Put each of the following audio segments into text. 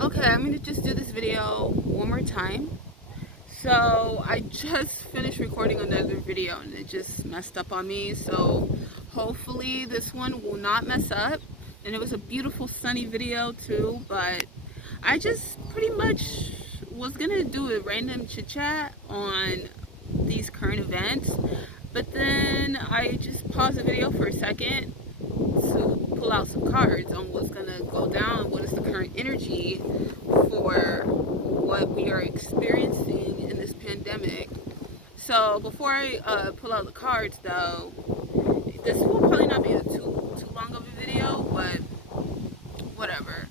Okay, I'm gonna just do this video one more time. So I just finished recording another video and it just messed up on me. So hopefully this one will not mess up. And it was a beautiful sunny video too, but I just pretty much was gonna do a random chit chat on these current events. But then I just paused the video for a second to pull out some cards on what's gonna go down, what is the current energy for what we are experiencing in this pandemic. So before I pull out the cards, though, this will probably not be a too long of a video, but whatever.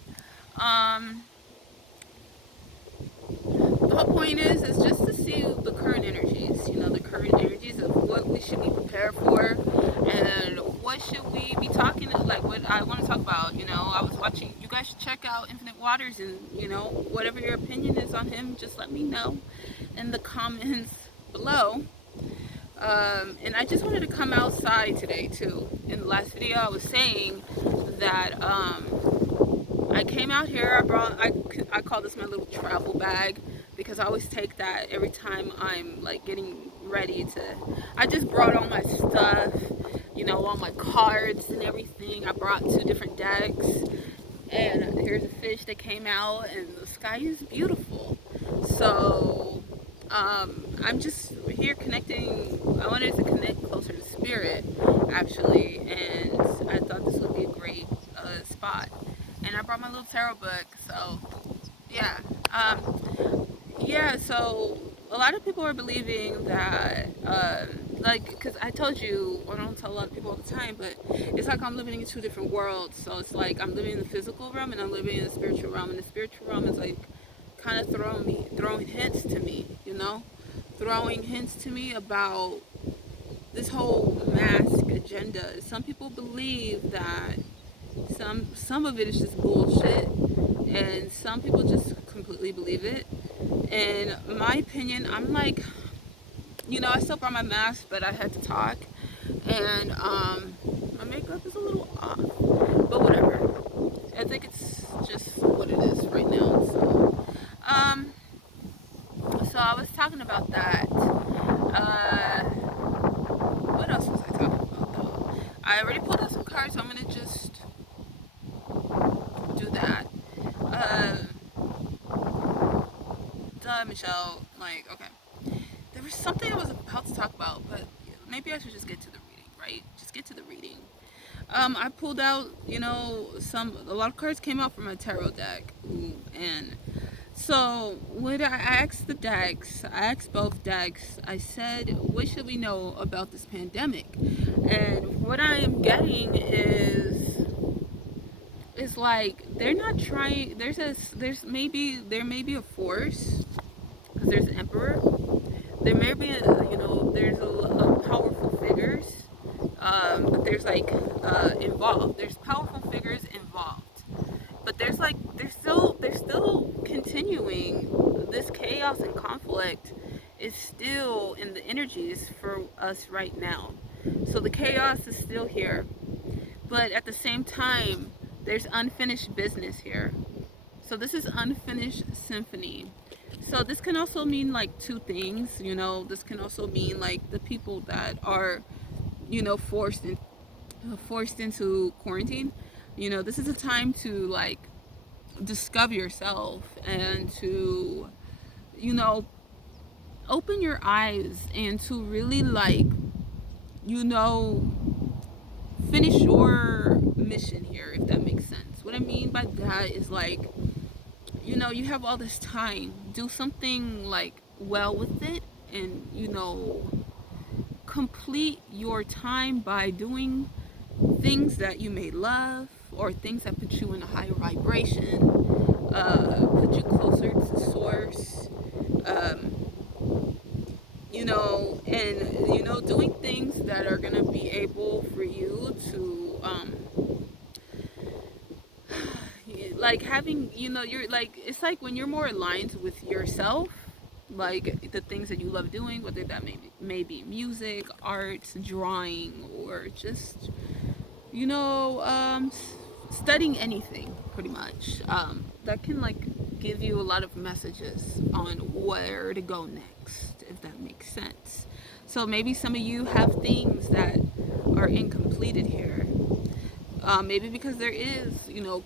Um, the whole point is just to see the current energies. You know, the current energies of what we should be prepared for, and what should we be talking like. What I want to talk about. You know, I was watching. You guys should check out Infinite Waters, and you know, whatever your opinion is on him, just let me know in the comments below. And I just wanted to come outside today too. In the last video, I was saying that I came out here. I call this my little travel bag because I always take that every time I'm like getting ready to. I just brought all my stuff, you know, all my cards and everything. I brought 2 different decks, and here's a fish that came out, and the sky is beautiful. So I'm just here connecting. I wanted to connect closer to spirit, actually, and I thought this would be a great spot. And I brought my little tarot book, so yeah. Yeah, so a lot of people are believing that, like, because I told you, I don't tell a lot of people all the time, but it's like I'm living in 2 different worlds. So it's like I'm living in the physical realm and I'm living in the spiritual realm. And the spiritual realm is like kind of throwing hints to me, you know? Throwing hints to me about this whole mask agenda. Some people believe that some of it is just bullshit, and some people just completely believe it. In my opinion, I'm like, you know, I still brought my mask, but I had to talk, and my makeup is a little off, but whatever. I think it's just what it is right now. Um, so I was talking about that. What else was I talking about though? I already pulled out some cards, so I'm gonna just do that. Uh, Duh, Michelle. Like, okay. There was something I was about to talk about, but maybe I should just get to the reading, right? Just get to the reading. I pulled out, you know, a lot of cards came out from my tarot deck. Ooh, and so when I asked the decks, I asked both decks, I said, what should we know about this pandemic? And what I am getting is like they're not trying. There may be a force because there's an emperor. There may be you know, there's a powerful figures, but there's like involved. There's powerful figures involved, but there's like they're still continuing. This chaos and conflict is still in the energies for us right now. So the chaos is still here, but at the same time, there's unfinished business here. So this is unfinished symphony. So this can also mean like 2 things, you know. This can also mean like the people that are, you know, forced into quarantine. You know, this is a time to like discover yourself and to, you know, open your eyes and to really like, you know, finish your mission here, if that makes sense. What I mean by that is like, you know, you have all this time, do something like well with it, and you know, complete your time by doing things that you may love or things that put you in a higher vibration, put you closer to source, um, you know, and you know, doing things that are gonna be able for you to like having, you know, you're like, it's like when you're more aligned with yourself, like the things that you love doing, whether that may be music, art, drawing, or just, you know, studying anything pretty much. that can like give you a lot of messages on where to go next, if that makes sense. So maybe some of you have things that are incompleted here. Maybe because there is,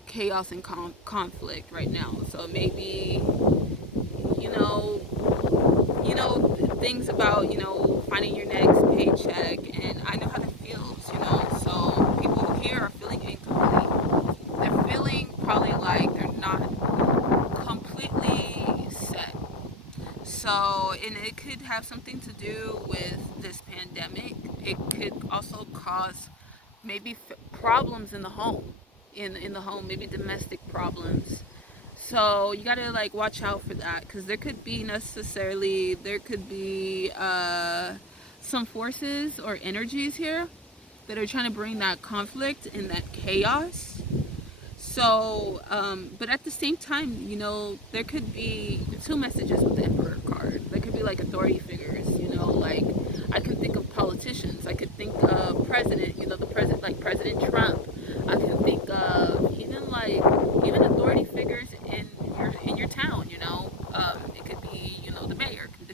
chaos and conflict right now. So maybe, you know, things about, finding your next paycheck. And I know how that feels, So people here are feeling incomplete. They're feeling probably like they're not completely set. So, and it could have something to do with this pandemic. It could also cause maybe problems in the home, in the home, maybe domestic problems. So you gotta like watch out for that, because there could be some forces or energies here that are trying to bring that conflict and that chaos. So, but at the same time, there could be two messages with the Emperor card. There could be like authority figures, like I could think of politicians. I could think of president, the president, like President Trump. I can think of even authority figures in your town. It could be the mayor, it could be the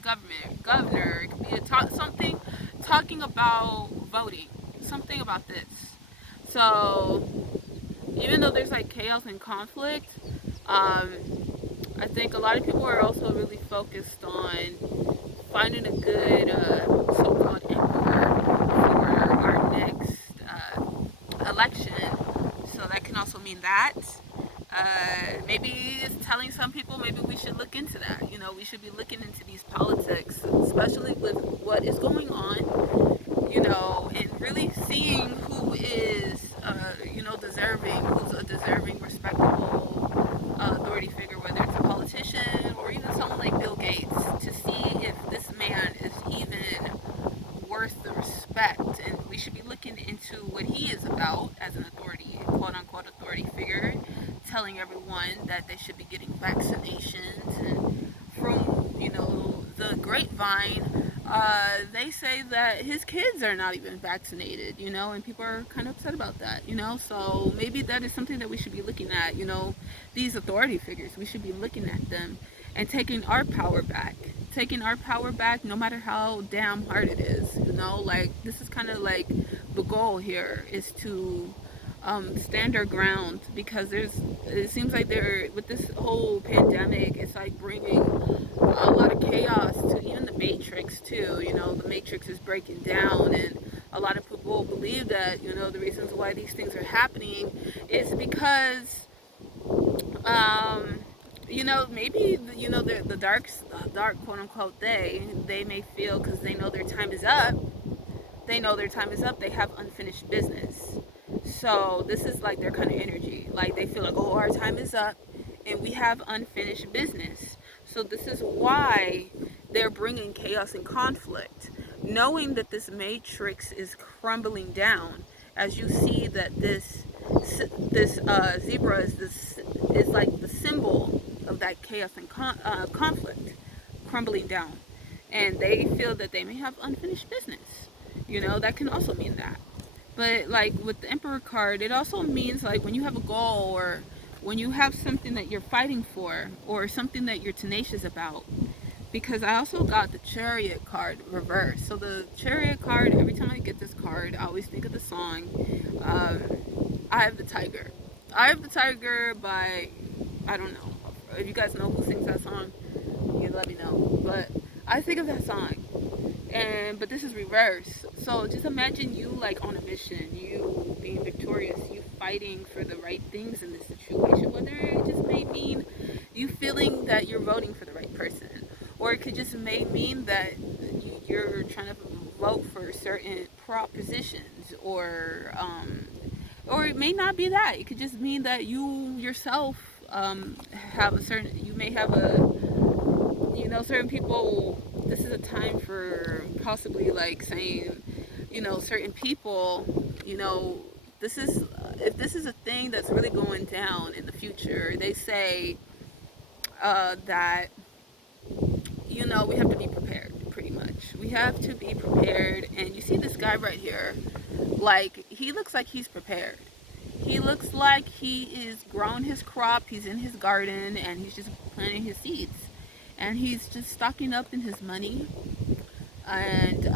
governor. It could be something talking about voting, something about this. So even though there's like chaos and conflict, I think a lot of people are also really focused on finding a good so-called emperor for our next election. So that can also mean that. Maybe it's telling some people maybe we should look into that. We should be looking into these politics, especially with what is going on, and really seeing who is, deserving, who's a deserving, respectable authority figure, whether it's a politician or even someone like Bill Gates, to see if this man is even worth the respect. And we should be looking into what he is about as an authority, quote unquote authority figure, telling everyone that they should be getting vaccinations. And from, the grapevine, they say that his kids are not even vaccinated, and people are kind of upset about that, so maybe that is something that we should be looking at, these authority figures. We should be looking at them and taking our power back. Taking our power back, no matter how damn hard it is, like this is kind of like the goal here is to stand our ground, because it seems like with this whole pandemic, it's like bringing a lot of chaos to even the matrix too. The matrix is breaking down, and a lot of people believe that the reasons why these things are happening is because maybe the dark quote unquote they may feel, because they know their time is up. They have unfinished business. So this is like their kind of energy. Like they feel like, oh, our time is up and we have unfinished business. So this is why they're bringing chaos and conflict, knowing that this matrix is crumbling down. As you see that this zebra is like the symbol of that chaos and conflict crumbling down, and they feel that they may have unfinished business. That can also mean that. But like with the Emperor card, it also means like when you have a goal, or when you have something that you're fighting for, or something that you're tenacious about. Because I also got the Chariot card reversed. So the Chariot card, every time I get this card, I always think of the song, I Have the Tiger. I Have the Tiger by, I don't know, if you guys know who sings that song, you can let me know. But I think of that song. But this is reverse. So just imagine you like on a mission, you being victorious, you fighting for the right things in this situation, whether it just may mean you feeling that you're voting for the right person, or it could just may mean that you're trying to vote for certain propositions, or it may not be that. It could just mean that you yourself you may have certain people. This is a time for possibly like saying, certain people, this is if this is a thing that's really going down in the future. They say that we have to be prepared. Pretty much, we have to be prepared. And you see this guy right here, like he looks like he's prepared. He looks like he is growing his crop, he's in his garden, and he's just planting his seeds. And he's just stocking up in his money. And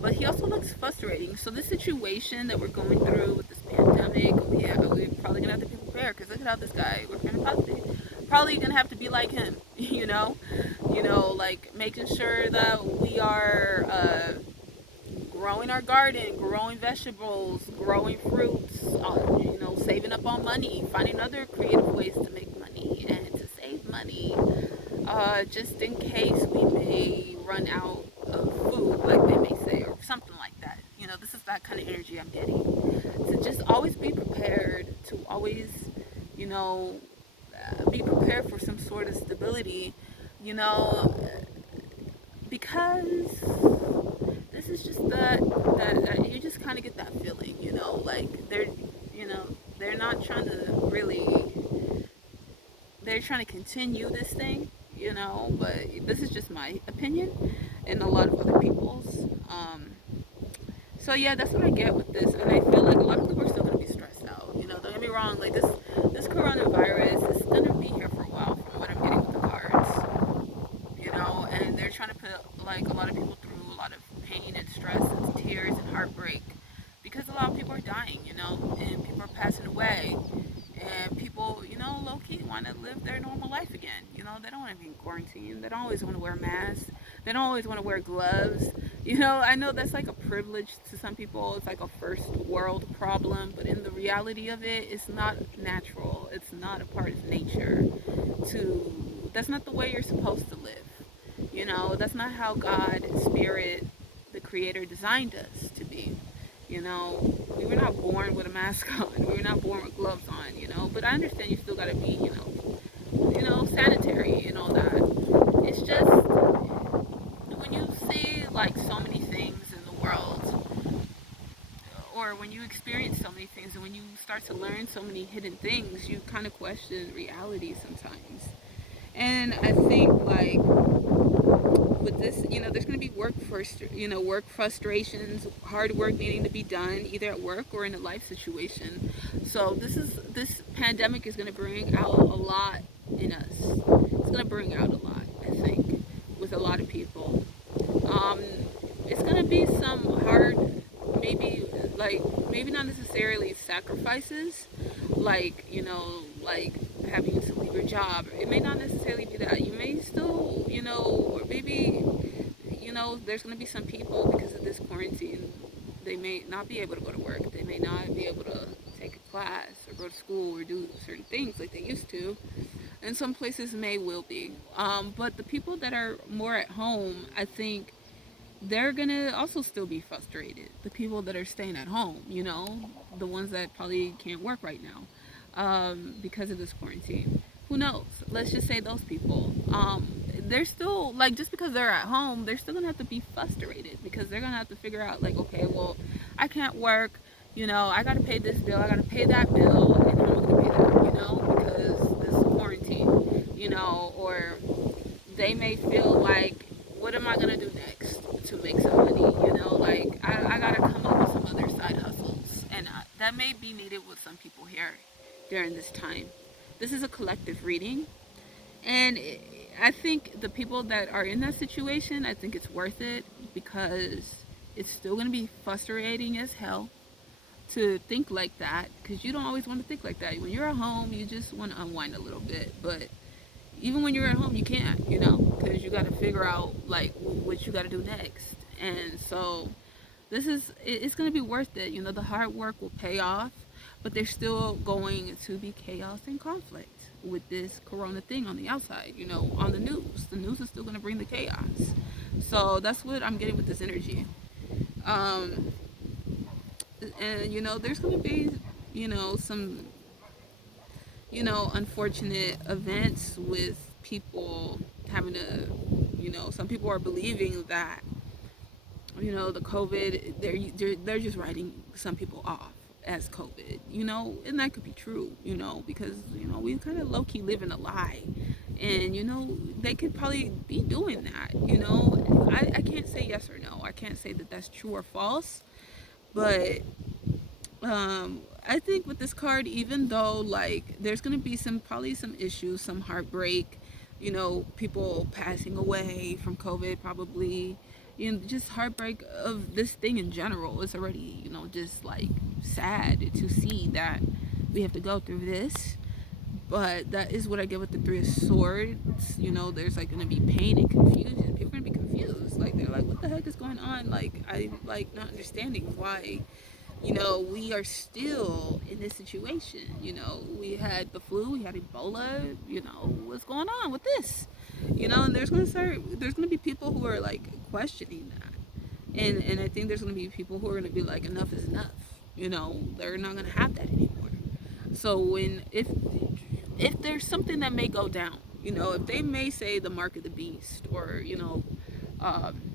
but he also looks frustrating. So this situation that we're going through with this pandemic, yeah, we're probably gonna have to be prepared because look at how this guy, we're gonna probably gonna have to be like him, like making sure that we are growing our garden, growing vegetables, growing fruits, saving up on money, finding other creative ways to make money and to save money, just in case we may run out of food, like they may say, or something like that. This is that kind of energy I'm getting. To just always be prepared, to always, you know, be prepared for some sort of stability, you know, because this is just that you just kind of get that feeling, like they're not trying to really, they're trying to continue this thing, but this is just my opinion and a lot of other people's. So yeah, that's what I get with this, and I feel like a lot of people are still gonna be stressed out. Don't get me wrong, like this coronavirus is gonna be here for a while, from what I'm getting with the cards. And they're trying to put like a lot of people through a lot of pain and stress and tears and heartbreak because a lot of people are dying, and people are passing away, and people, low key want to live their normal life again. They don't want to be in quarantine. They don't always want to wear masks. They don't always want to wear gloves. I know that's like a privilege to some people. It's like a first world problem, but in the reality of it, it's not natural. It's not a part of nature. That's not the way you're supposed to live. That's not how God, Spirit, the Creator designed us to be. We were not born with a mask on. We were not born with gloves on. But I understand you still gotta be, sanitary and all that. It's just when you see like so many things in the world, or when you experience so many things, and when you start to learn so many hidden things, you kind of question reality sometimes. And I think like with this, there's going to be work frustrations, hard work needing to be done either at work or in a life situation. So this pandemic is going to bring out a lot in us. It's going to bring out a lot, I think, with a lot of people. Um, it's going to be some hard, maybe maybe not necessarily sacrifices, like having to leave your job. It may not necessarily be that. You may still, or maybe, there's going to be some people because of this quarantine, they may not be able to go to work. They may not be able to take a class or go to school or do certain things like they used to. And some places will be. But the people that are more at home, I think they're gonna also still be frustrated. The people that are staying at home, the ones that probably can't work right now because of this quarantine. Who knows? Let's just say those people. They're still like, just because they're at home, they're still gonna have to be frustrated because they're gonna have to figure out like, okay, well, I can't work. I gotta pay this bill. I gotta pay that bill, and how am I gonna pay that? Because this quarantine. Or they may feel like, what am I gonna do next to make some money? Like I gotta come up with some other side hustles, and that may be needed with some people here during this time. This is a collective reading, and I think the people that are in that situation, I think it's worth it because it's still gonna be frustrating as hell to think like that, because you don't always want to think like that. When you're at home, you just want to unwind a little bit, but even when you're at home, you can't, because you got to figure out like what you got to do next. And so it's going to be worth it. The hard work will pay off, but there's still going to be chaos and conflict with this corona thing on the outside, on the news. The news is still going to bring the chaos. So that's what I'm getting with this energy. Um, and there's going to be, some unfortunate events with people having to, some people are believing that, the COVID, they're just writing some people off as COVID, and that could be true, because, we kind of low key live in a lie. And, they could probably be doing that, I can't say yes or no. I can't say that that's true or false, but I think with this card, even though like there's gonna be some probably some issues, some heartbreak, people passing away from COVID, probably, just heartbreak of this thing in general. It's already, just like sad to see that we have to go through this. But that is what I get with the Three of Swords. There's like gonna be pain and confusion. People are gonna be confused. Like they're like, what the heck is going on? Like I like not understanding why we are still in this situation. We had the flu, we had Ebola. What's going on with this? And there's gonna be people who are like questioning that, and I think there's gonna be people who are gonna be like, enough is enough. They're not gonna have that anymore. So if there's something that may go down, if they may say the mark of the beast, or um,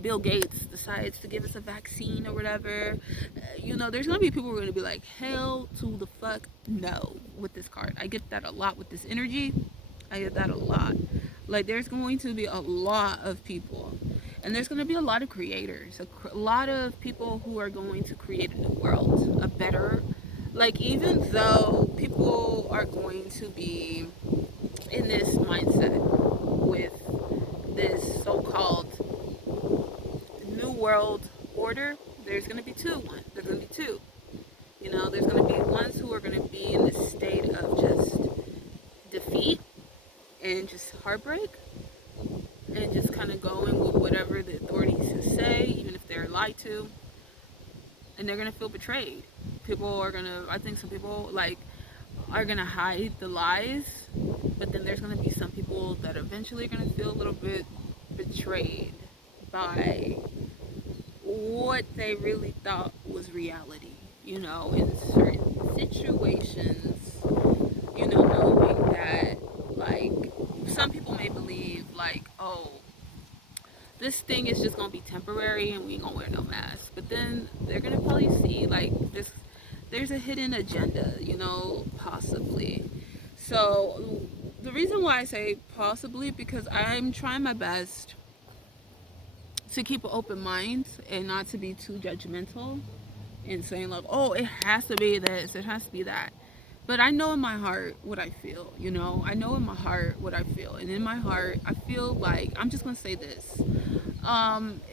Bill Gates decides to give us a vaccine or whatever, there's gonna be people who are gonna be like, hell to the fuck no with this card. I get that a lot with this energy. I get that a lot. Like, there's going to be a lot of people, and there's going to be a lot of creators, a lot of people who are going to create a new world, a better, like, even though people are going to be in this mindset with this so-called new world order, there's going to be there's going to be two. There's going to be ones who are going to be in this state of just defeat and just heartbreak, and just kind of going with whatever the authorities say, even if they're lied to, and they're gonna feel betrayed. I think some people like are gonna hide the lies, but then there's gonna be some people that eventually are gonna feel a little bit betrayed by what they really thought was reality. In certain situations, knowing that, like, some people may believe, like, oh, this thing is just gonna be temporary and we ain't gonna wear no mask. But then they're gonna probably see, like, there's a hidden agenda, possibly. So the reason why I say possibly, because I'm trying my best to keep an open mind and not to be too judgmental and saying like, oh, it has to be this, it has to be that. But I know in my heart what I feel, I know in my heart what I feel. And in my heart, I feel like, I'm just going to say this.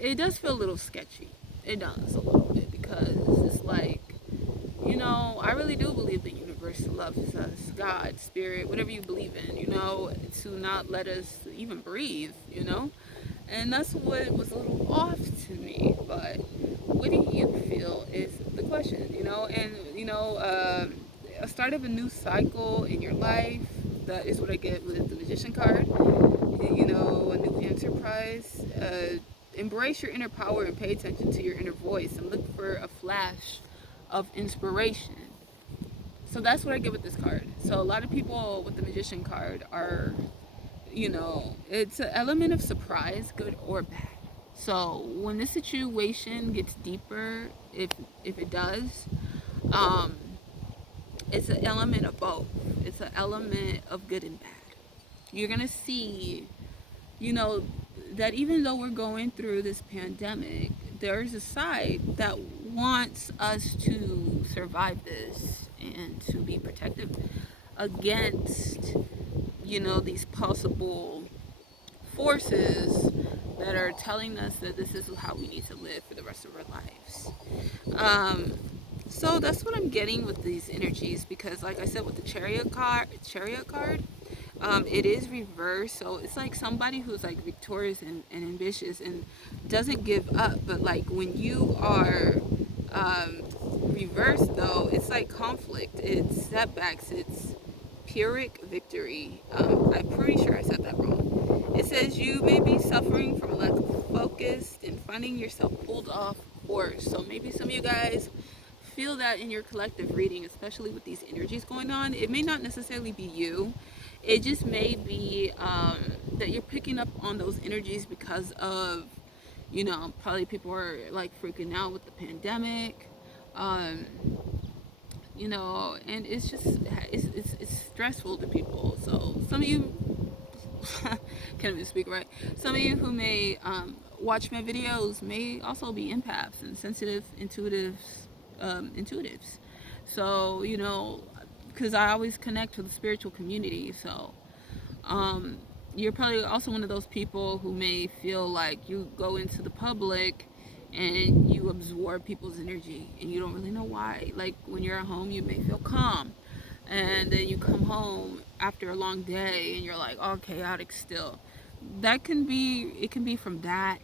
It does feel a little sketchy. It does a little bit, because it's like, I really do believe the universe loves us, God, spirit, whatever you believe in, to not let us even breathe, And that's what was a little off to me. But what do you feel is the question, And, a start of a new cycle in your life. That is what I get with the Magician card. A new enterprise. Embrace your inner power and pay attention to your inner voice, and look for a flash of inspiration. So that's what I get with this card. So a lot of people with the Magician card are, it's an element of surprise, good or bad. So when this situation gets deeper, if it does, um, it's an element of both. It's an element of good and bad. You're gonna see, that even though we're going through this pandemic, there's a side that wants us to survive this and to be protective against, these possible forces that are telling us that this is how we need to live for the rest of our lives. So that's what I'm getting with these energies, because like I said, with the chariot card, it is reversed. So it's like somebody who's like victorious and ambitious and doesn't give up. But like when you are reversed, though, it's like conflict, it's setbacks, it's Pyrrhic victory. I'm pretty sure I said that wrong. It says you may be suffering from lack of focus and finding yourself pulled off course. So maybe some of you guys feel that in your collective reading, especially with these energies going on. It may not necessarily be you. It just may be that you're picking up on those energies because of, probably people are like freaking out with the pandemic. Um, and it's just it's stressful to people. So some of you can't even speak right. Some of you who may watch my videos may also be empaths and sensitive intuitives. So, because I always connect to the spiritual community. So, um, you're probably also one of those people who may feel like you go into the public and you absorb people's energy and you don't really know why. Like when you're at home, you may feel calm, and then you come home after a long day and you're like all chaotic still. It can be from that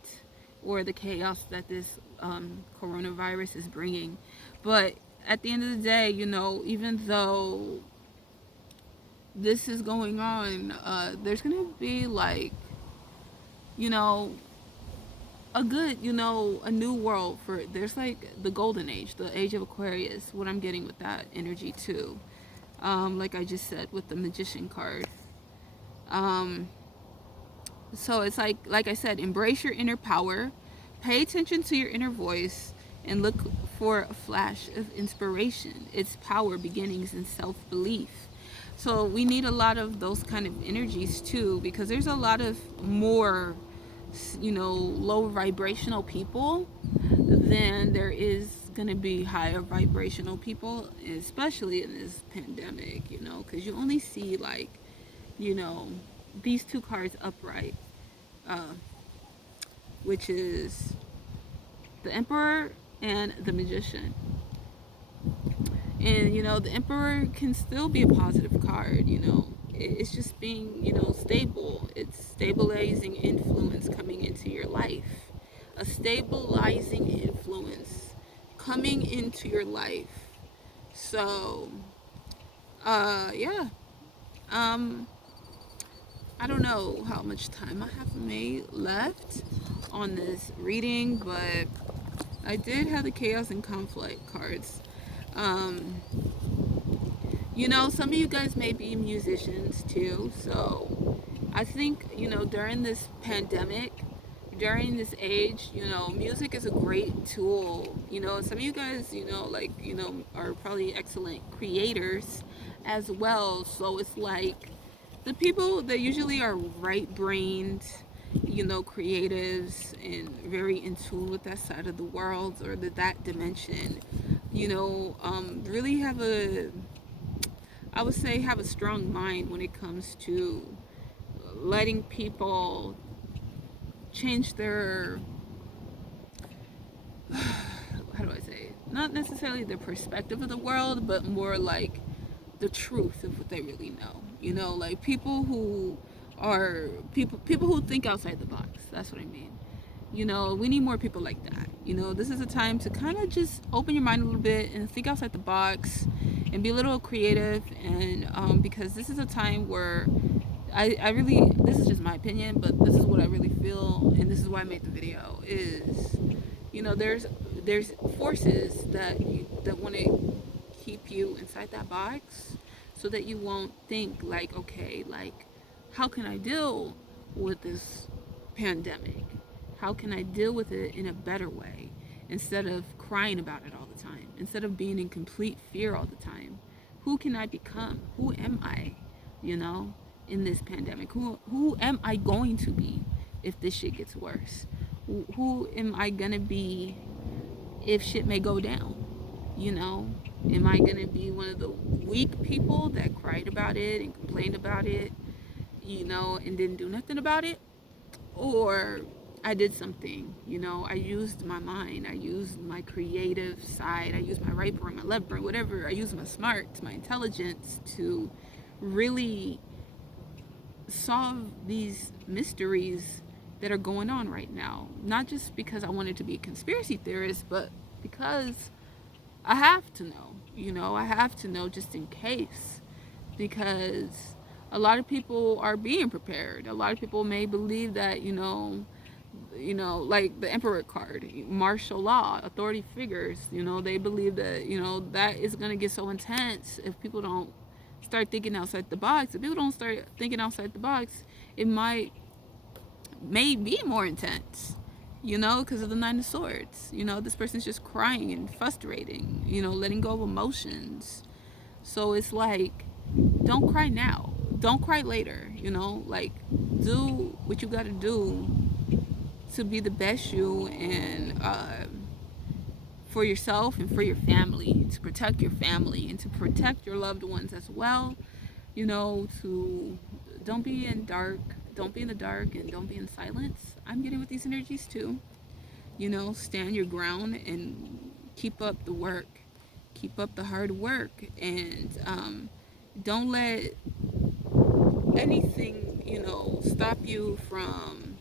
or the chaos that this coronavirus is bringing. But at the end of the day, even though this is going on, there's gonna be like, you know, a new world for. There's like the golden age, the age of Aquarius. What I'm getting with that energy too, like I just said with the magician card. Um, so it's like I said, embrace your inner power, pay attention to your inner voice, and look for a flash of inspiration. Its power beginnings in self-belief. So we need a lot of those kind of energies too, because there's a lot of more, low vibrational people than there is gonna be higher vibrational people, especially in this pandemic. Because you only see like, you know, these two cards upright, uh, which is the Emperor and the Magician. And the Emperor can still be a positive card. It's just being stable. It's stabilizing influence coming into your life, a stabilizing influence coming into your life. So, yeah. Um, I don't know how much time I have left on this reading, but I did have the chaos and conflict cards. Um, some of you guys may be musicians too, so I think, during this pandemic, during this age, music is a great tool. Some of you guys, are probably excellent creators as well. So it's like the people that usually are right brained, creatives and very in tune with that side of the world or that dimension, really I would say, have a strong mind when it comes to letting people change their, how do I say it? Not necessarily the perspective of the world, but more like the truth of what they really know. Like people who think outside the box. That's what I mean. We need more people like that. This is a time to kind of just open your mind a little bit and think outside the box and be a little creative. And because this is a time where I really, this is just my opinion, but this is what I really feel, and this is why I made the video. Is there's forces that want to keep you inside that box, so that you won't think like, okay, like how can I deal with this pandemic? How can I deal with it in a better way instead of crying about it all the time? Instead of being in complete fear all the time? Who can I become? Who am I? You know, in this pandemic, who am I going to be if this shit gets worse? Who am I gonna be if shit may go down? You know, am I gonna be one of the weak people that cried about it and complained about it, and didn't do nothing about it? Or I did something, I used my mind, I used my creative side, I used my right brain, my left brain, whatever. I used my smarts, my intelligence to really solve these mysteries that are going on right now. Not just because I wanted to be a conspiracy theorist, but because I have to know, I have to know just in case. Because a lot of people are being prepared. A lot of people may believe that, like the Emperor card, martial law, authority figures, they believe that, that is going to get so intense if people don't start thinking outside the box. If people don't start thinking outside the box, it may be more intense, because of the Nine of Swords. This person's just crying and frustrating, letting go of emotions. So it's like, don't cry now. Don't cry later, like do what you gotta do to be the best you and for yourself and for your family, to protect your family and to protect your loved ones as well. To don't be in dark, don't be in the dark, and don't be in silence. I'm getting with these energies too. Stand your ground and keep up the work, keep up the hard work, and don't let anything, stop you from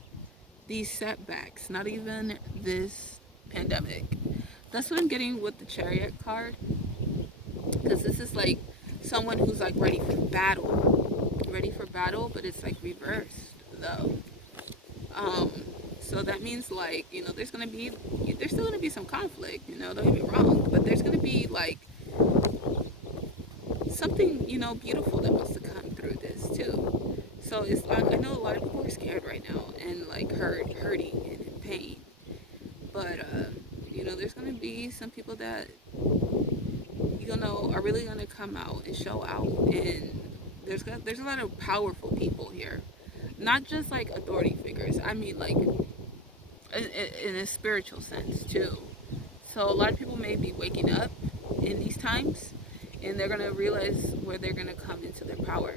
these setbacks, not even this pandemic. That's what I'm getting with the Chariot card, because this is like someone who's like ready for battle, but it's like reversed though. Um, so that means like there's still gonna be some conflict. Don't get me wrong, but there's gonna be like something beautiful that wants to come through this too. So I know a lot of people are scared right now and like hurting and in pain, but there's gonna be some people that are really gonna come out and show out, and there's a lot of powerful people here, not just like authority figures. I mean like in a spiritual sense too. So a lot of people may be waking up in these times, and they're gonna realize where they're gonna come into their power.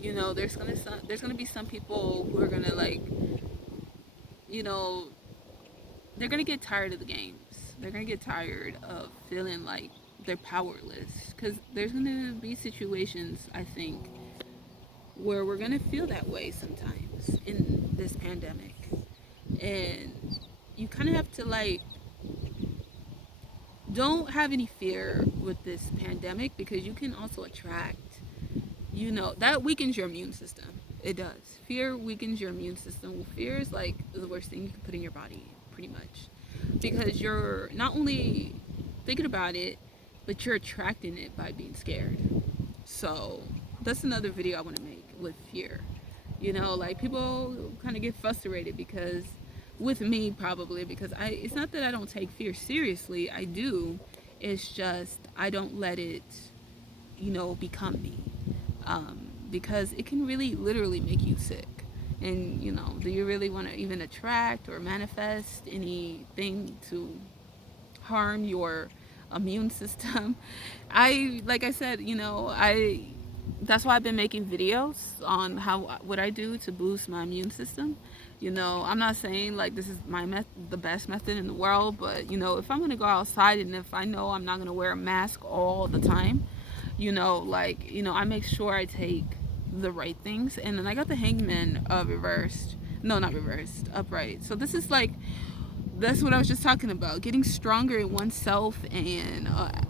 There's gonna be some people who are gonna like, you know, they're gonna get tired of the games. They're gonna get tired of feeling like they're powerless, because there's gonna be situations, I think, where we're gonna feel that way sometimes in this pandemic, and you kind of have to like don't have any fear with this pandemic, because you can also attract, that weakens your immune system. It does. Fear weakens your immune system. Well, fear is like the worst thing you can put in your body, pretty much, because you're not only thinking about it, but you're attracting it by being scared. So that's another video I want to make with fear. Like people kind of get frustrated because, with me probably, because it's not that I don't take fear seriously. I do. It's just I don't let it, become me, because it can really literally make you sick. And do you really want to even attract or manifest anything to harm your immune system? Like I said, I that's why I've been making videos on what I do to boost my immune system. I'm not saying like this is the best method in the world, but if I'm gonna go outside and if I know I'm not gonna wear a mask all the time, I make sure I take the right things. And then I got the Hangman reversed. No, not reversed, upright. So this is like, that's what I was just talking about, getting stronger in oneself, and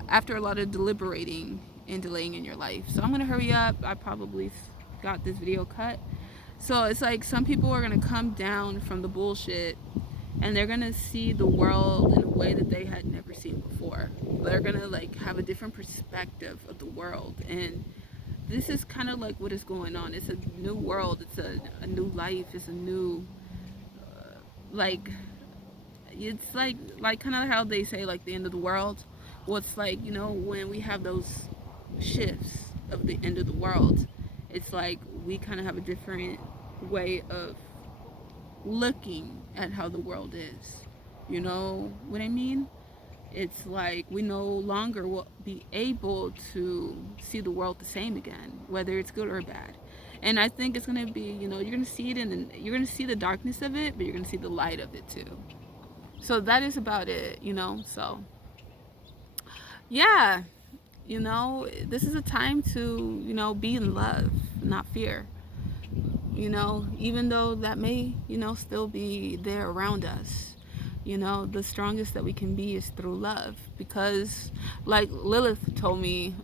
after a lot of deliberating and delaying in your life. So I'm gonna hurry up. I probably got this video cut. So it's like some people are gonna come down from the bullshit, and they're gonna see the world in a way that they had never seen before. They're gonna like have a different perspective of the world, and this is kind of like what is going on. It's a new world. It's a new life. It's a new like it's like kind of how they say like the end of the world. Well, it's like, when we have those shifts of the end of the world, it's like we kind of have a different way of looking at how the world is. You know what I mean? It's like we no longer will be able to see the world the same again, whether it's good or bad. And I think it's gonna be, you're gonna see it, and you're gonna see the darkness of it, but you're gonna see the light of it too. So that is about it. So yeah, this is a time to, be in love, not fear. Even though that may, still be there around us. The strongest that we can be is through love, because like Lilith told me,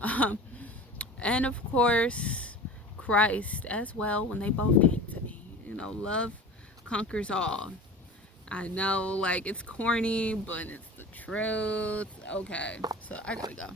and of course Christ as well, when they both came to me, love conquers all. I know, like, it's corny, but it's the truth. Okay, so I gotta go.